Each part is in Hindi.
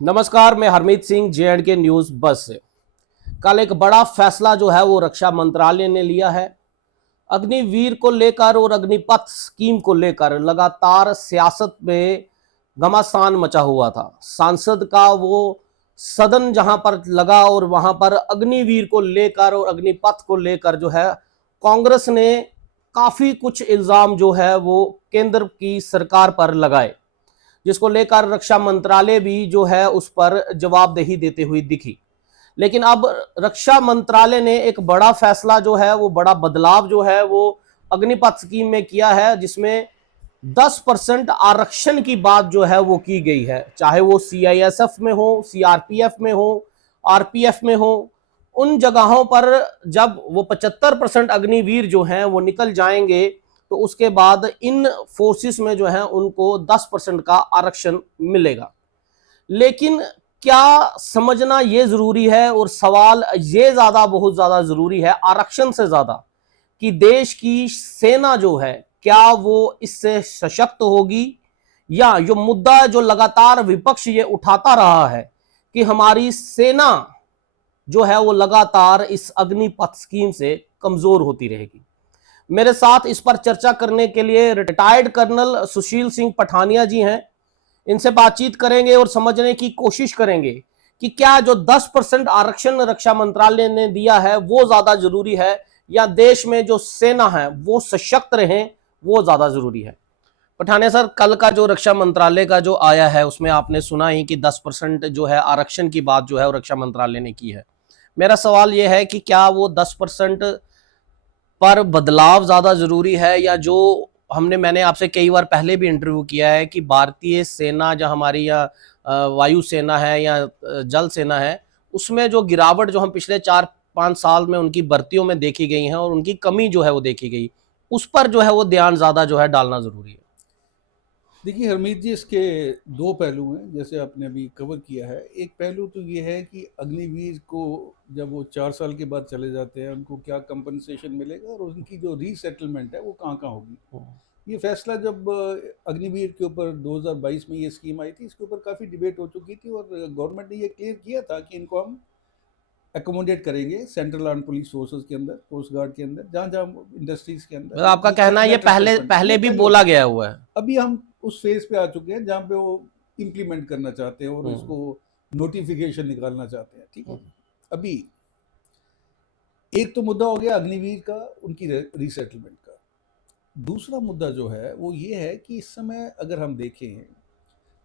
नमस्कार, मैं हरमीत सिंह जे&के न्यूज बस से। कल एक बड़ा फैसला जो है वो रक्षा मंत्रालय ने लिया है। अग्निवीर को लेकर और अग्निपथ स्कीम को लेकर लगातार सियासत में घमासान मचा हुआ था। सांसद का वो सदन जहां पर लगा और वहां पर अग्निवीर को लेकर और अग्निपथ को लेकर जो है कांग्रेस ने काफी कुछ इल्जाम जो है वो केंद्र की सरकार पर लगाए, जिसको लेकर रक्षा मंत्रालय भी जो है उस पर जवाबदेही देते हुए दिखी। लेकिन अब रक्षा मंत्रालय ने एक बड़ा फैसला जो है वो बड़ा बदलाव जो है वो अग्निपथ स्कीम में किया है, जिसमें 10% आरक्षण की बात जो है वो की गई है। चाहे वो सीआईएसएफ में हो, सीआरपीएफ में हो, आरपीएफ में हो, उन जगहों पर जब वो 75% अग्निवीर जो हैं वो निकल जाएंगे तो उसके बाद इन फोर्सेस में जो है उनको 10% का आरक्षण मिलेगा। लेकिन क्या समझना यह जरूरी है, और सवाल ये बहुत ज्यादा जरूरी है आरक्षण से ज्यादा, कि देश की सेना जो है क्या वो इससे सशक्त होगी, या जो मुद्दा जो लगातार विपक्ष ये उठाता रहा है कि हमारी सेना जो है वो लगातार इस अग्निपथ स्कीम से कमजोर होती रहेगी। मेरे साथ इस पर चर्चा करने के लिए रिटायर्ड कर्नल सुशील सिंह पठानिया जी हैं। इनसे बातचीत करेंगे और समझने की कोशिश करेंगे कि क्या जो 10% आरक्षण रक्षा मंत्रालय ने दिया है वो ज्यादा जरूरी है, या देश में जो सेना है वो सशक्त रहे वो ज्यादा जरूरी है। पठानिया सर, कल का जो रक्षा मंत्रालय का जो आया है उसमें आपने सुना ही कि 10% जो है आरक्षण की बात जो है वो रक्षा मंत्रालय ने की है। मेरा सवाल यह है कि क्या वो 10% पर बदलाव ज्यादा जरूरी है, या जो मैंने आपसे कई बार पहले भी इंटरव्यू किया है कि भारतीय सेना जो हमारी, या वायु सेना है या जल सेना है, उसमें जो गिरावट जो हम पिछले 4-5 साल में उनकी भर्तियों में देखी गई है और उनकी कमी जो है वो देखी गई, उस पर जो है वो ध्यान ज्यादा जो है डालना जरूरी है। देखिए हरमीत जी, इसके दो पहलू हैं जैसे आपने अभी कवर किया है। एक पहलू तो ये है कि अग्निवीर को जब वो 4 साल के बाद चले जाते हैं उनको क्या कंपनसेशन मिलेगा और उनकी जो रीसेटलमेंट है वो कहाँ कहाँ होगी। ये फैसला जब अग्निवीर के ऊपर 2022 में ये स्कीम आई थी, इसके ऊपर काफ़ी डिबेट हो चुकी थी और गवर्नमेंट ने ये क्लियर किया था कि इनको हम एकोमोडेट करेंगे सेंट्रल आर्म पुलिस फोर्सेस के अंदर, कोस्ट गार्ड के अंदर, जहाँ जहाँ इंडस्ट्रीज के अंदर मतलब आपका जो कहना है ये लेटरल पहले सेटलमेंट पहले ये भी पहले हो बोला चुका गया है। हुआ है। अभी हम उस फेज पे आ चुके हैं जहाँ पे वो इम्प्लीमेंट करना चाहते हैं और हम्म। इसको नोटिफिकेशन निकालना चाहते हैं। ठीक है। हम्म। अभी एक तो मुद्दा हो गया अग्निवीर का, उनकी रीसेटलमेंट का। दूसरा मुद्दा जो है वो ये है कि इस समय अगर हम देखें,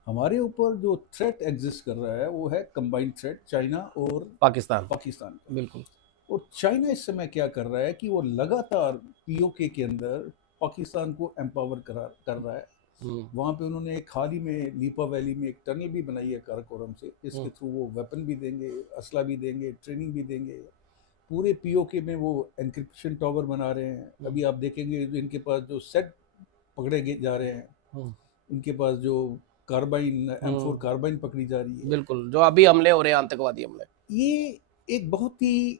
हमारे ऊपर जो थ्रेट एग्जिस्ट कर रहा है वो है कंबाइंड थ्रेट चाइना और पाकिस्तान। पाकिस्तान का। बिल्कुल। और चाइना इस समय क्या कर रहा है कि वो लगातार पीओके के अंदर पाकिस्तान को एम्पावर कर रहा है। हम्म। वहाँ पे उन्होंने एक हाल ही में लीपा वैली में एक टनल भी बनाई है काराकोरम से, जिसके हम्म। थ्रू वो वेपन भी देंगे, असला भी देंगे, ट्रेनिंग भी देंगे। पूरे पीओके में वो एनक्रिप्शन टावर बना रहे हैं। हम्म। अभी आप देखेंगे जो इनके पास जो सेट पकड़े जा रहे हैं, हम्म। इनके पास जो कार्बाइन M4 हम्म। कार्बाइन पकड़ी जा रही है। बिल्कुल, जो अभी हमले हो रहे हैं, आतंकवादी हमले। ये एक बहुत ही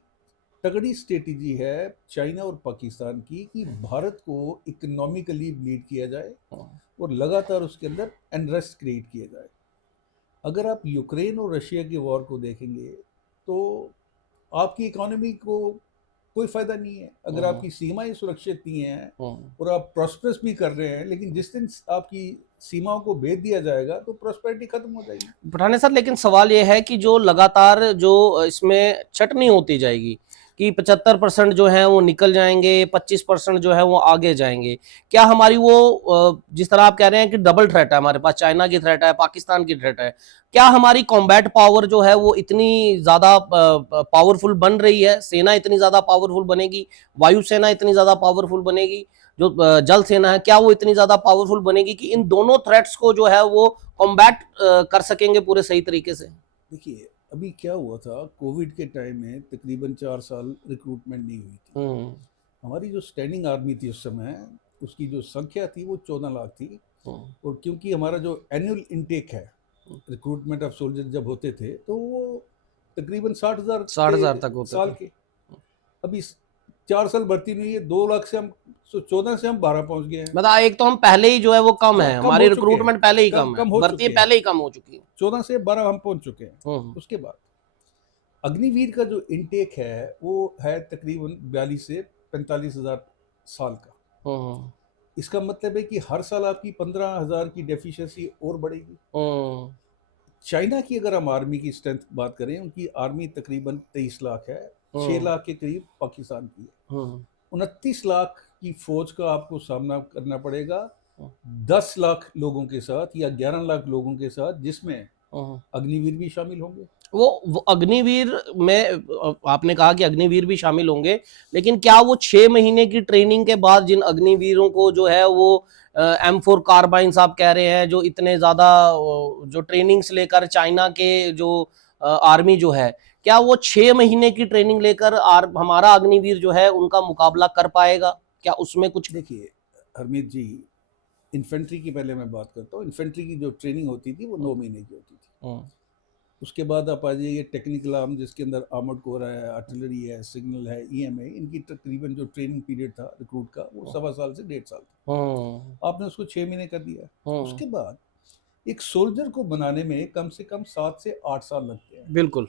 तगड़ी स्ट्रेटेजी है चाइना और पाकिस्तान की कि भारत को इकोनॉमिकली ब्लीड किया जाए हम्म। और लगातार उसके अंदर अनरेस्ट क्रिएट किया जाए। अगर आप यूक्रेन और रशिया के वॉर को देखेंगे तो आपकी इकोनॉमी को कोई फ़ायदा नहीं है। अगर हम्म। आपकी सीमाएं सुरक्षित नहीं हैं हम्म। और आप प्रॉस्पेरस भी कर रहे हैं, लेकिन जिस दिन आपकी सीमाओं को भेद दिया जाएगा तो प्रॉस्पेरिटी खत्म हो जाएगी। पठाने सर, लेकिन सवाल ये है कि जो लगातार जो इसमें छटनी होती जाएगी कि 75% जो है वो निकल जाएंगे, 25% जो है वो आगे जाएंगे, क्या हमारी वो जिस तरह आप कह रहे हैं कि डबल थ्रेट है, हमारे पास चाइना की थ्रेट है, पाकिस्तान की थ्रेट है, क्या हमारी कॉम्बैट पावर जो है वो इतनी ज्यादा पावरफुल बन रही है? सेना इतनी ज्यादा पावरफुल बनेगी, वायु सेना इतनी ज्यादा पावरफुल बनेगी, जो जल सेना है क्या वो इतनी ज्यादा पावरफुल बनेगी कि इन दोनों थ्रेट्स को जो है वो कॉम्बैट कर सकेंगे पूरे सही तरीके से? देखिए, अभी क्या हुआ था, कोविड के टाइम में तकरीबन 4 साल रिक्रूटमेंट नहीं हुई थी। हम्म। हमारी जो स्टैंडिंग आर्मी थी उस समय, उसकी जो संख्या थी वो 14 लाख थी। हम्म। और क्योंकि हमारा जो एनुअल इनटेक है, रिक्रूटमेंट ऑफ सोल्जर जब होते थे तो वो तकरीबन 60,000 थे 60,000 तक होते साल थे। के। अभी 4 साल भर्ती नहीं है, 2 लाख से हम 14 से हम 12 पहुंच गए हैं। मतलब एक तो हम पहले ही जो है वो कम है, कम हमारी हो चुके हैं, रिक्रूटमेंट पहले ही कम कम कम है, हो भर्ती चुके हैं, पहले ही कम हो चुकी है। 14 से 12 हम पहुंच चुके हैं। हम्म उसके बाद अग्निवीर का जो इनटेक है वो है तकरीबन 42 से 45 हजार साल का। हम्म इसका मतलब है कि हर साल आपकी 15,000 की डेफिशिएंसी और बढ़ेगी। हम्म चाइना की अगर हम आर्मी की स्ट्रेंथ बात करें, उनकी आर्मी तकरीबन 23 लाख है, 6 लाख के करीब पाकिस्तान की है। हम्म 29 लाख की फौज का आपको सामना करना पड़ेगा 10 लाख लोगों के साथ या 11 लाख लोगों के साथ, जिसमें हम्म। अग्निवीर भी शामिल होंगे। वो अग्निवीर में आपने कहा कि अग्निवीर भी शामिल होंगे, लेकिन क्या वो 6 महीने की ट्रेनिंग के बाद जिन अग्निवीरों को जो है वो M4 कार्बाइन्स आप कह रहे हैं, जो इतने ज्यादा जो ट्रेनिंग्स लेकर चाइना के जो आर्मी जो है, क्या वो 6 महीने की ट्रेनिंग लेकर हमारा अग्निवीर जो है उनका मुकाबला कर पाएगा? क्या उसमें कुछ? देखिए हरमीत जी, इन्फेंट्री की पहले मैं बात करता हूँ। इन्फेंट्री की जो ट्रेनिंग होती थी वो 9 महीने की होती थी। उसके बाद आप आ जाइए टेक्निकल आर्म, जिसके अंदर आर्मर्ड कोर है, आर्टिलरी है, सिग्नल है, ईएम है। इनकी तकरीबन जो ट्रेनिंग पीरियड था रिक्रूट का वो 1.25 साल से 1.5 साल था। आपने उसको 6 महीने कर दिया। उसके बाद एक सोल्जर को बनाने में कम से कम 7 से 8 साल लगते हैं, बिल्कुल।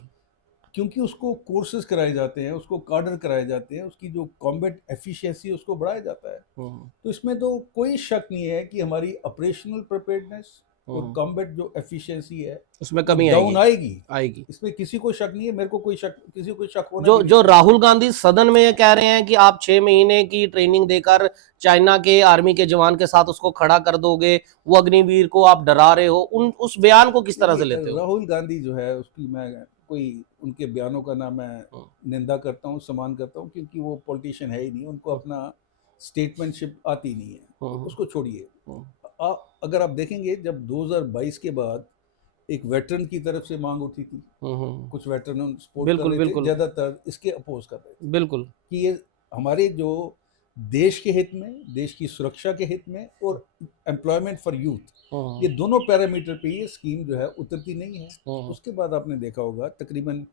क्योंकि उसको कोर्सेज कराए जाते हैं, उसको कार्डर कराए जाते हैं, उसकी जो कॉम्बैट एफिशिएंसी उसको बढ़ाया जाता है। तो इसमें तो कोई शक नहीं है कि हमारी ऑपरेशनल प्रिपेयर्डनेस और कॉम्बैट जो एफिशिएंसी है उसमें वो कमी डाउन आएगी। आएगी। इसमें किसी को शक नहीं है, मेरे को कोई शक, किसी को शक होना जो भी नहीं जो चाहिए। राहुल गांधी सदन में ये कह रहे हैं कि आप 6 महीने की ट्रेनिंग देकर चाइना के आर्मी के जवान के साथ उसको खड़ा कर दोगे, वो अग्निवीर को आप डरा रहे हो, उन उस बयान को किस तरह से देखिए लेते हो? राहुल गांधी जो है उसकी मैं कोई उनके बयानों का ना मैं निंदा करता हूँ, सम्मान करता हूँ, क्योंकि वो पॉलिटिशियन है ही नहीं, उनको अपना स्टेटमेंटशिप आती नहीं है, तो उसको छोड़िए। अगर आप देखेंगे जब 2022 के बाद एक वेटरन की तरफ से मांग उठी थी, कुछ वेटरन सपोर्ट कर बिल्कुल रहे थे, बिल्कुल ज्यादातर इसके अपोज कर रहे थे बिल्कुल। कि ये हमारे जो देश के हित में, देश की सुरक्षा के हित में और एम्प्लॉयमेंट फॉर यूथ, ये दोनों पैरामीटर पे ये स्कीम जो है उतरती नहीं है। उसके बाद आपने देखा होगा तकरीबन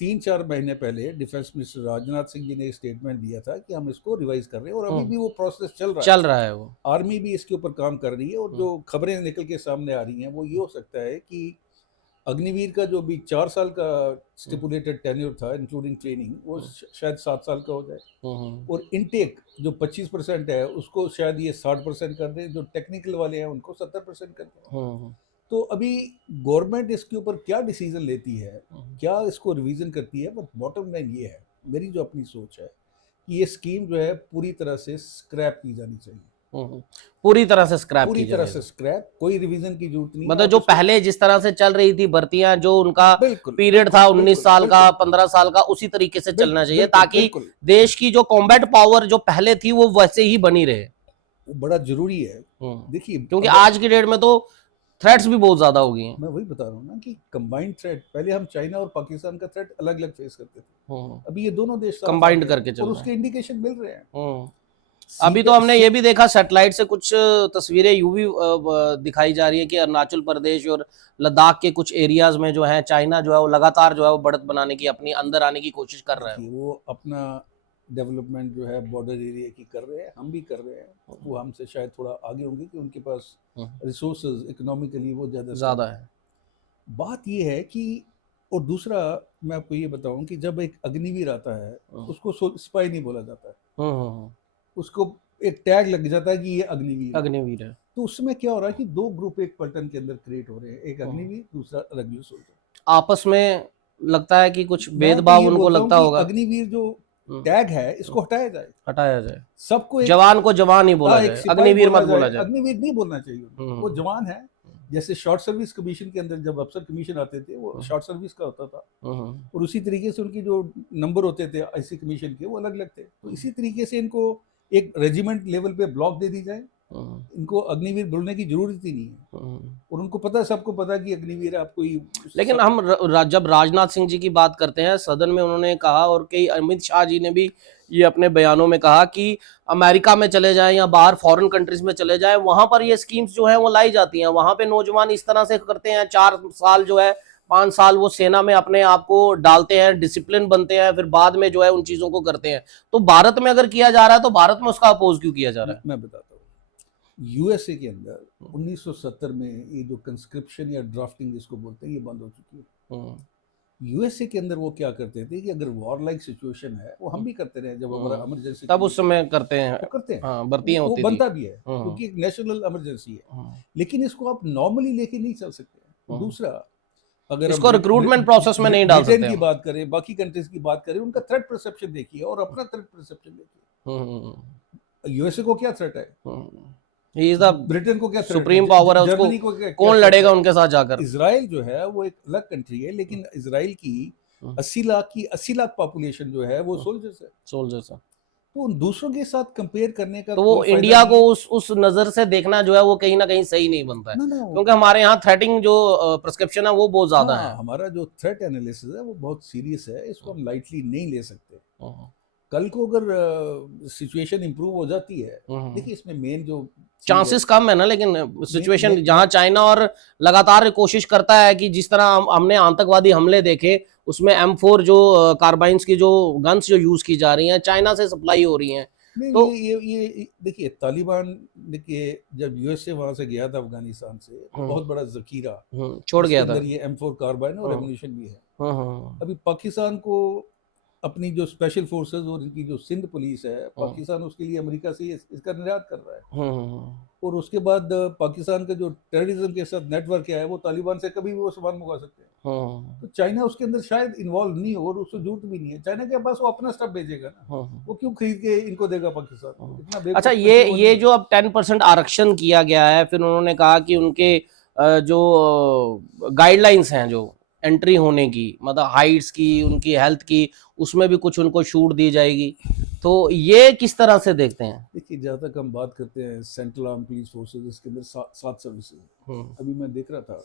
3-4 महीने पहले डिफेंस मिनिस्टर राजनाथ सिंह जी ने एक स्टेटमेंट दिया था कि हम इसको रिवाइज कर रहे हैं, और अभी भी वो प्रोसेस चल रहा है। वो आर्मी भी इसके ऊपर काम कर रही है, और जो खबरें निकल के सामने आ रही हैं वो ये हो सकता है कि अग्निवीर का जो भी 4 साल का स्टिपुलेटेड टेन्योर था इंक्लूडिंग ट्रेनिंग, वो शायद 7 साल का हो जाए, और इनटेक जो 25% है उसको शायद ये 60% कर दें, जो टेक्निकल वाले हैं उनको 70% कर दें। तो अभी गवर्नमेंट इसके ऊपर क्या डिसीजन लेती है, क्या इसको रिवीजन करती है, बट बॉटम लाइन ये है, मेरी जो अपनी सोच है कि ये स्कीम जो है पूरी तरह से स्क्रैप की जानी चाहिए। पूरी तरह से स्क्रैप पूरी की तरह जाए, से स्क्रैप, कोई रिवीजन की जरूरत नहीं है। मतलब आप जो इसको पहले जिस तरह से चल रही थी भर्तियां, जो उनका बिल्कुल पीरियड था 19 बिल्कुल साल का, बिल्कुल 15 साल का, उसी तरीके से चलना चाहिए, बिल्कुल ताकि बिल्कुल देश की जो कॉम्बैट पावर जो पहले थी वो वैसे ही बनी रहे। वो बड़ा जरूरी है। देखिए क्योंकि अगर आज की डेट में तो थ्रेट्स भी बहुत ज्यादा हो गई हैं। मैं वही बता रहा हूँ ना कि कंबाइंड थ्रेट, पहले हम चाइना और पाकिस्तान का थ्रेट अलग अलग फेस करते थे, अभी ये दोनों देश साथ आ कंबाइंड गए करके हैं, चल और रहा उसके इंडिकेशन मिल रहे हैं। है। अभी तो हमने ये भी देखा सैटेलाइट से कुछ तस्वीरें यूवी दिखाई जा रही है कि अरुणाचल प्रदेश और लद्दाख के कुछ एरियाज में जो है चाइना जो है वो लगातार जो है वो बढ़त बनाने की, अपनी अंदर आने की कोशिश कर रहा है। देखिए वो अपना डेवलपमेंट जो है बॉर्डर एरिया की कर रहे हैं, हम भी कर रहे हैं। वो हमसे शायद थोड़ा आगे होंगे कि उनके पास रिसोर्सेज इकोनॉमिकली वो ज्यादा है। बात ये है कि, और दूसरा मैं आपको ये बताऊं कि जब एक अग्निवीर आता है उसको स्पाई नहीं बोला जाता है, उसको एक टैग लग जाता है कि ये अग्निवीर है। तो उसमें क्या हो रहा है कि 2 ग्रुप एक पलटन के अंदर क्रिएट हो रहे हैं, एक अग्निवीर, दूसरा रेगुलर सोल्जर। आपस में लगता है कि कुछ मैं तो भेदभाव ये उनको बोलता हूं लगता कि होगा। अग्निवीर जो टैग है इसको हटाया जाए, सबको एक जवान को जवान ही बोला एक जाए, सिपाही अग्निवीर मत बोला बोला जाए, जाए। अग्निवीर नहीं बोलना चाहिए उनको, वो जवान है। जैसे शॉर्ट सर्विस कमीशन के अंदर जब अफसर कमीशन आते थे वो शॉर्ट सर्विस का होता था, और उसी तरीके से उनकी जो नंबर होते थे आईसी कमीशन के वो अलग अलग थे। तो इसी तरीके से इनको एक रेजिमेंट लेवल पे ब्लॉक दे दी जाए, इनको अग्निवीर बोलने की जरूरत ही नहीं है, और उनको पता है, सबको पता है कि अग्निवीर आपको ही। लेकिन हम जब राजनाथ सिंह जी की बात करते हैं सदन में, उन्होंने कहा, और कई अमित शाह जी ने भी ये अपने बयानों में कहा कि अमेरिका में चले जाएं या बाहर फॉरेन कंट्रीज में चले जाएं, वहां पर ये स्कीम्स जो है वो लाई जाती हैं, वहां पे नौजवान इस तरह से करते हैं, 4 साल जो है 5 साल वो सेना में अपने आप को डालते हैं, डिसिप्लिन बनते हैं, फिर बाद में जो है उन चीजों को करते हैं। तो भारत में अगर किया जा रहा है तो भारत में उसका अपोज क्यों किया जा रहा है? मैं बताता हूँ। यूएसए के अंदर 1970 में ये जो कंस्क्रिप्शन या ड्राफ्टिंग जिसको बोलते हैं ये बंद हो चुकी है। यूएसए के अंदर वो क्या करते थे कि अगर वॉर लाइक सिचुएशन है वो हम भी करते रहे, जब हमारा इमरजेंसी तब उस समय करते हैं, वो करते हैं, हाँ, भर्तियां वो होती थी। बनता भी है क्योंकि एक नेशनल इमरजेंसी है। लेकिन इसको आप नॉर्मली लेके नहीं चल सकते। दूसरा, अगर इसको हम रिक्रूटमेंट प्रोसेस में नहीं डाल ब्रिटेन सकते की हम। बात करें, बाकी कंट्रीज की बात करें, उनका थ्रेट परसेप्शन देखिए और अपना थ्रेट परसेप्शन देखिए। यूएसए को क्या थ्रेट है, ही इज द ब्रिटेन को क्या थ्रेट सुप्रीम है, पावर है, उसको जर्मनी को क्या कौन threat लड़ेगा है? उनके साथ जाकर? इजराइल जो है वो एक अलग कंट्री है, लेकिन इजराइल की 80 लाख पॉपुलेशन जो है वो सोल्जर्स है। सोल्जर्स। तो उन दूसरों के साथ कंपेयर करने का तो वो कोई फायदा इंडिया नहीं को है। उस नजर से देखना जो है वो कहीं ना कहीं सही नहीं बनता है, ना ना क्योंकि हमारे यहाँ थ्रेटिंग जो प्रिस्क्रिप्शन है वो बहुत ज्यादा हाँ, है। हमारा जो थ्रेट एनालिसिस है वो बहुत सीरियस है, इसको हम लाइटली नहीं ले सकते। कल को अगर सिचुएशन इंप्रूव हो जाती है, देखिए इसमें मेन जो चांसेस कम है ना, लेकिन सिचुएशन मैं- जहां चाइना और लगातार कोशिश करता है कि जिस तरह हमने आतंकवादी हमले देखे उसमें M4 जो कार्बाइन्स की जो गन्स जो यूज की जा रही हैं चाइना से सप्लाई हो रही हैं। नहीं, तो ये देखिए तालिबान, देखिए जब यूएसए वहां से गया था अफगानिस्तान से, तो बहुत बड़ा जखीरा छोड़ जिसके गया था। अंदर ये M4 कार्बाइन और एमुनिशन भी है। हाँ। अभी पाकिस्तान को अपनी जो स्पेशल फोर्सेस और इनकी जो सिंध पुलिस है, पाकिस्तान उसके लिए अमेरिका से इसका निर्यात कर रहा है। और उसके बाद पाकिस्तान का जो टेररिज्म के साथ नेटवर्क है वो तालिबान से कभी भी वो सामान मंगवा सकते हैं। तो चाइना उसके अंदर शायद इन्वॉल्व नहीं हो और उसको जरूरत भी नहीं है। चाइना के पास वो अपना स्टफ भेजेगा ना, वो क्यों खरीद के इनको देगा पाकिस्तान को? इतना बेवकूफ अच्छा, कंट्री वो ये नहीं जो अब 10% आरक्षण किया गया है, फिर उन्होंने कहा कि उनके जो गाइडलाइंस हैं जो एंट्री होने की, मतलब हाइट्स की, उनकी हेल्थ की, उसमें भी कुछ उनको छूट दी जाएगी। तो ये किस तरह से देखते हैं? देखिए, जहाँ तक हम बात करते हैं सेंट्रल आर्म पुलिस फोर्सेज, इसके अंदर 7 सर्विसेज। अभी मैं देख रहा था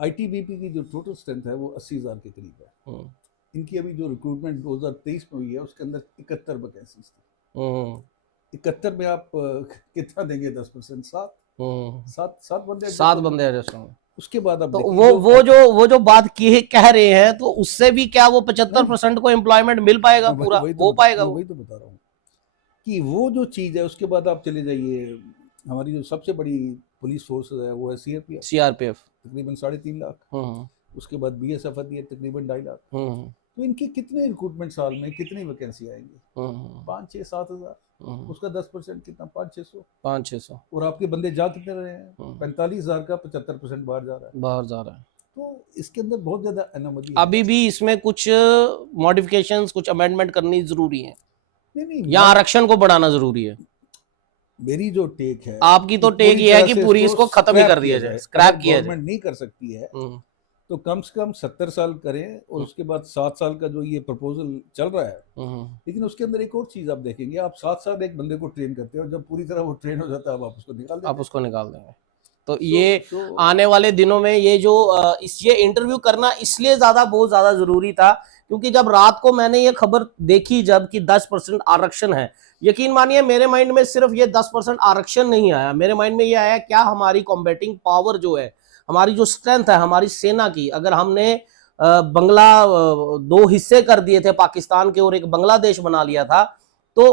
आईटीबीपी की जो टोटल स्ट्रेंथ है वो 80,000 के करीब है। इनकी अभी जो रिक्रूटमेंट 2023 में हुई है उसके अंदर 71 वैकेंसीज थी। 71 में आप कितना देंगे? 10%, 7 बंदे 7 बंदे एडजस्ट होंगे। उसके बाद अब तो देखिए वो जो बात की कह रहे हैं, तो उससे भी क्या वो 75% को एम्प्लॉयमेंट मिल पाएगा? पूरा हो पाएगा? वही तो बता रहा हूँ कि वो जो चीज़ है उसके बाद आप चले जाइए, हमारी जो सबसे बड़ी पुलिस फोर्स है वो है सीआरपीएफ, तकरीबन 3.5 लाख। उसके बाद बीएसएफ आती है तकरीबन 2.5 लाख। तो इनकी कितने रिक्रूटमेंट साल में कितनी वैकेंसी आएंगी? 5-6-7 हजार। उसका 10% कितना? 500-600। और आपके बंदे जा कितने रहे हैं? 45,000 का 75% बाहर जा रहा है। तो इसके अंदर बहुत ज्यादा एनोमली है। अभी भी इसमें कुछ मॉडिफिकेशंस, कुछ अमेंडमेंट करनी जरूरी है, नहीं, या आरक्षण को बढ़ाना जरूरी है? मेरी जो टेक है, आपकी तो टेक ये है कि पूरी इसको खत्म ही कर दिया जाए, स्क्रैप किया जाए। गवर्नमेंट नहीं कर सकती है तो कम से कम 70 साल करें और उसके बाद 7 साल का जो ये प्रपोजल चल रहा है। लेकिन उसके अंदर एक और चीज आप देखेंगे, आप 7 साल एक बंदे को ट्रेन करते हो और जब पूरी तरह वो ट्रेन हो जाता है आप उसको निकाल देंगे। तो ये आने वाले दिनों में ये जो ये इंटरव्यू करना इसलिए बहुत ज्यादा जरूरी था, क्योंकि जब रात को मैंने ये खबर देखी जब कि 10% आरक्षण है, यकीन मानिए मेरे माइंड में सिर्फ ये 10% आरक्षण नहीं आया, मेरे माइंड में ये आया क्या हमारी कॉम्बैटिंग पावर जो है, हमारी जो स्ट्रेंथ है हमारी सेना की, अगर हमने बंगला 2 हिस्से कर दिए थे पाकिस्तान के और एक बांग्लादेश बना लिया था, तो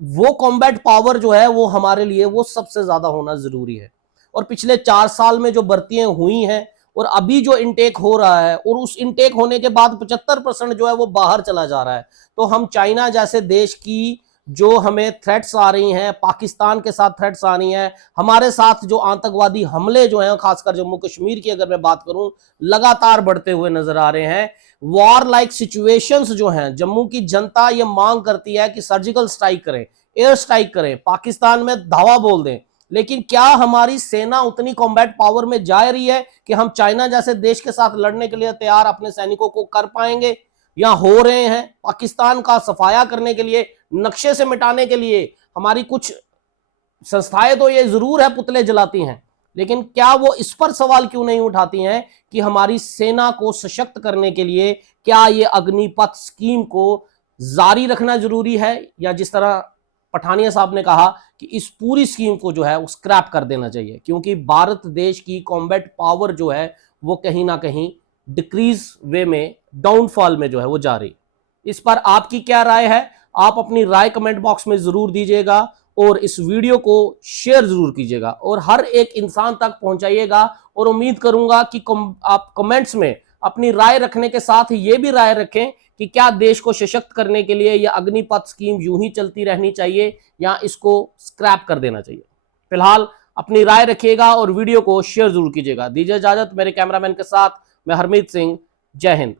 वो कॉम्बैट पावर जो है वो हमारे लिए वो सबसे ज्यादा होना जरूरी है। और पिछले 4 साल में जो भर्तियां हुई हैं और अभी जो इनटेक हो रहा है, और उस इनटेक होने के बाद 75% जो है वो बाहर चला जा रहा है, तो हम चाइना जैसे देश की जो हमें थ्रेट्स आ रही हैं, पाकिस्तान के साथ थ्रेट्स आ रही हैं, हमारे साथ जो आतंकवादी हमले जो हैं खासकर जम्मू कश्मीर की अगर मैं बात करूं लगातार बढ़ते हुए नजर आ रहे हैं। वॉर लाइक सिचुएशंस जो हैं, जम्मू की जनता ये मांग करती है कि सर्जिकल स्ट्राइक करें, एयर स्ट्राइक करें, पाकिस्तान में धावा बोल दें, लेकिन क्या हमारी सेना उतनी कॉम्बैट पावर में जा रही है कि हम चाइना जैसे देश के साथ लड़ने के लिए तैयार अपने सैनिकों को कर पाएंगे, या हो रहे हैं? पाकिस्तान का सफाया करने के लिए, नक्शे से मिटाने के लिए हमारी कुछ संस्थाएं तो ये जरूर है पुतले जलाती हैं, लेकिन क्या वो इस पर सवाल क्यों नहीं उठाती हैं कि हमारी सेना को सशक्त करने के लिए क्या ये अग्निपथ स्कीम को जारी रखना जरूरी है, या जिस तरह पठानिया साहब ने कहा कि इस पूरी स्कीम को जो है वो स्क्रैप कर देना चाहिए, क्योंकि भारत देश की कॉम्बैट पावर जो है वो कहीं ना कहीं डिक्रीज वे में, डाउनफॉल में जो है वो जा रही है। इस पर आपकी क्या राय है? आप अपनी राय कमेंट बॉक्स में जरूर दीजिएगा और इस वीडियो को शेयर जरूर कीजिएगा और हर एक इंसान तक पहुंचाइएगा। और उम्मीद करूंगा कि आप कमेंट्स में अपनी राय रखने के साथ ये भी राय रखें कि क्या देश को सशक्त करने के लिए यह अग्निपथ स्कीम यूं ही चलती रहनी चाहिए या इसको स्क्रैप कर देना चाहिए। फिलहाल अपनी राय रखिएगा और वीडियो को शेयर जरूर कीजिएगा। दीजिए इजाजत, मेरे कैमरामैन के साथ मैं हरमीत सिंह। जय हिंद।